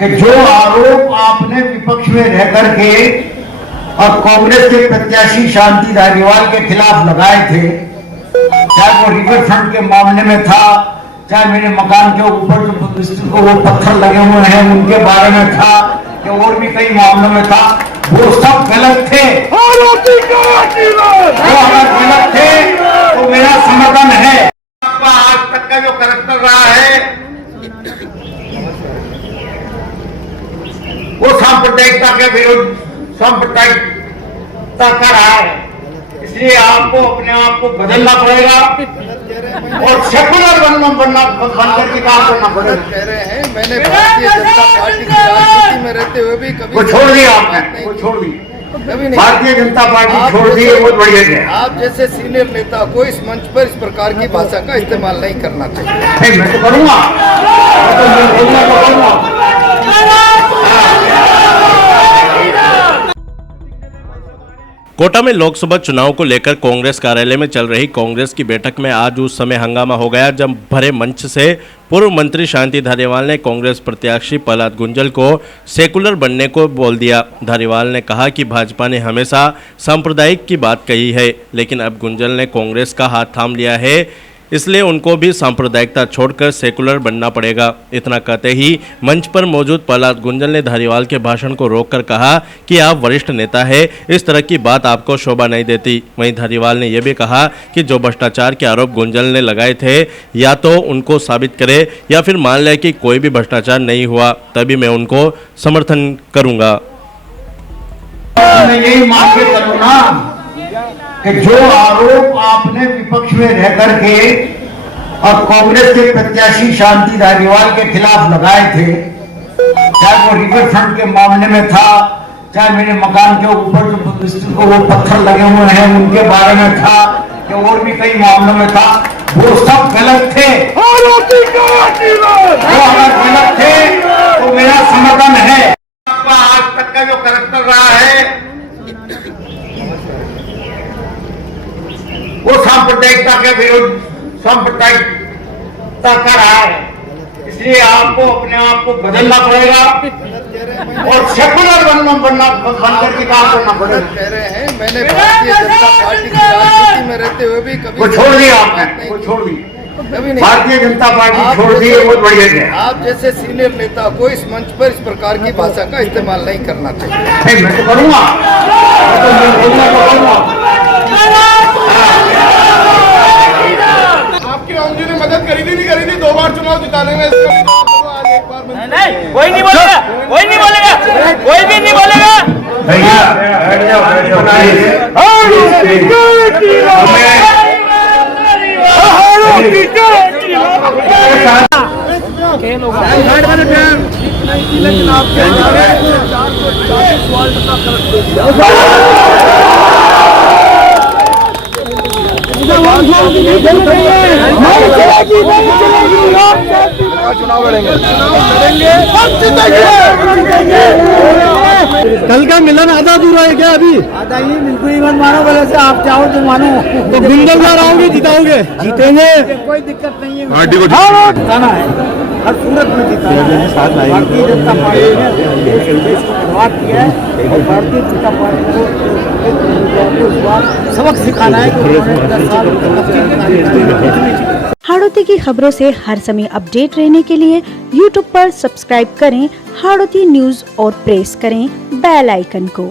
कि जो आरोप आपने विपक्ष में रह करके और कांग्रेस के प्रत्याशी शांति धारीवाल के खिलाफ लगाए थे, चाहे वो रिवर फ्रंट के मामले में था, चाहे मेरे मकान के ऊपर जो वो पत्थर लगे हुए हैं उनके बारे में था, या और भी कई मामलों में था, वो सब गलत थे। वो अगर गलत थे तो मेरा समर्थन है। आज तक का जो करैक्टर रहा है वो सांप्रदायिकता के विरुद्ध सांप्रदायिकता का रहा है, इसलिए आपको अपने आप को बदलना पड़ेगा और सेकुलर बनकर के काम करना पड़ेगा। कह रहे हैं मैंने भारतीय जनता पार्टी की राजनीति में रहते हुए भी कभी वो छोड़ दिया आपने, वो छोड़ दी, कभी नहीं। भारतीय जनता पार्टी छोड़ दी, बहुत बढ़िया है। आप जैसे सीनियर नेता को इस मंच पर इस प्रकार की भाषा का इस्तेमाल नहीं करना चाहिए। मैं तो करूंगा, कोटा में लोकसभा चुनाव को लेकर कांग्रेस कार्यालय में चल रही कांग्रेस की बैठक में आज उस समय हंगामा हो गया जब भरे मंच से पूर्व मंत्री शांति धारीवाल ने कांग्रेस प्रत्याशी प्रहलाद गुंजल को सेकुलर बनने को बोल दिया। धारीवाल ने कहा कि भाजपा ने हमेशा सांप्रदायिक की बात कही है, लेकिन अब गुंजल ने कांग्रेस का हाथ थाम लिया है, इसलिए उनको भी सांप्रदायिकता छोड़कर सेकुलर बनना पड़ेगा। इतना कहते ही मंच पर मौजूद प्रहलाद गुंजल ने धारीवाल के भाषण को रोककर कहा कि आप वरिष्ठ नेता हैं, इस तरह की बात आपको शोभा नहीं देती। वहीं धारीवाल ने यह भी कहा कि जो भ्रष्टाचार के आरोप गुंजल ने लगाए थे, या तो उनको साबित करे या फिर मान ले कि कोई भी भ्रष्टाचार नहीं हुआ, तभी मैं उनको समर्थन करूंगा। मैं यही मांग के करूँ ना कि जो आरोप आपने विपक्ष में रह करके और कांग्रेस के प्रत्याशी शांति धारीवाल के खिलाफ लगाए थे, चाहे वो रिवर फ्रंट के मामले में था, चाहे मेरे मकान के ऊपर जो वो पत्थर लगे हुए हैं उनके बारे में था, या और भी कई मामलों में था, वो सब गलत थे। वो अगर गलत थे तो मेरा समर्थन है। आज तक का जो करैक्टर रहा है वो सांप्रदायिकता के विरुद्ध सांप्रदायिकता का रहा है, इसलिए आपको अपने आप को बदलना पड़ेगा और सेकुलर बनकर के काम करना पड़ेगा। कह रहे हैं मैंने भारतीय जनता पार्टी की राजनीति में रहते हुए भी कभी वो छोड़ दिया आपने, वो छोड़ दी, कभी नहीं। भारतीय जनता पार्टी छोड़ दी, बहुत बढ़िया है। आप जैसे सीनियर नेता को इस मंच पर इस प्रकार की भाषा का इस्तेमाल नहीं करना चाहिए। मैं तो करूंगा, आपकी रामजी ने मदद करी थी, नहीं करी थी, 2 बार चुनाव जिताने में, इसका भी जवाब दो, आज एक बार नहीं, कोई नहीं बोलेगा, कोई नहीं बोलेगा, कोई भी नहीं बोलेगा। चुनाव लड़ेंगे। कल का मिलन आधा अधूरा है क्या? अभी आधा ही, बिल्कुल ही मत मानो, बोले से आप चाहो तो मानो। तो गुंजल का रहोगे, जिताओगे? जीतेंगे, कोई दिक्कत नहीं है। पार्टी को जिताना है, हर सूरत में जिताना है। भारतीय जनता पार्टी ने देश को बर्बाद किया है और भारतीय जनता पार्टी को सबक सिखाना है कि हाड़ौती की खबरों से हर समय अपडेट रहने के लिए YouTube पर सब्सक्राइब करें हाड़ौती न्यूज और प्रेस करें बेल आइकन को।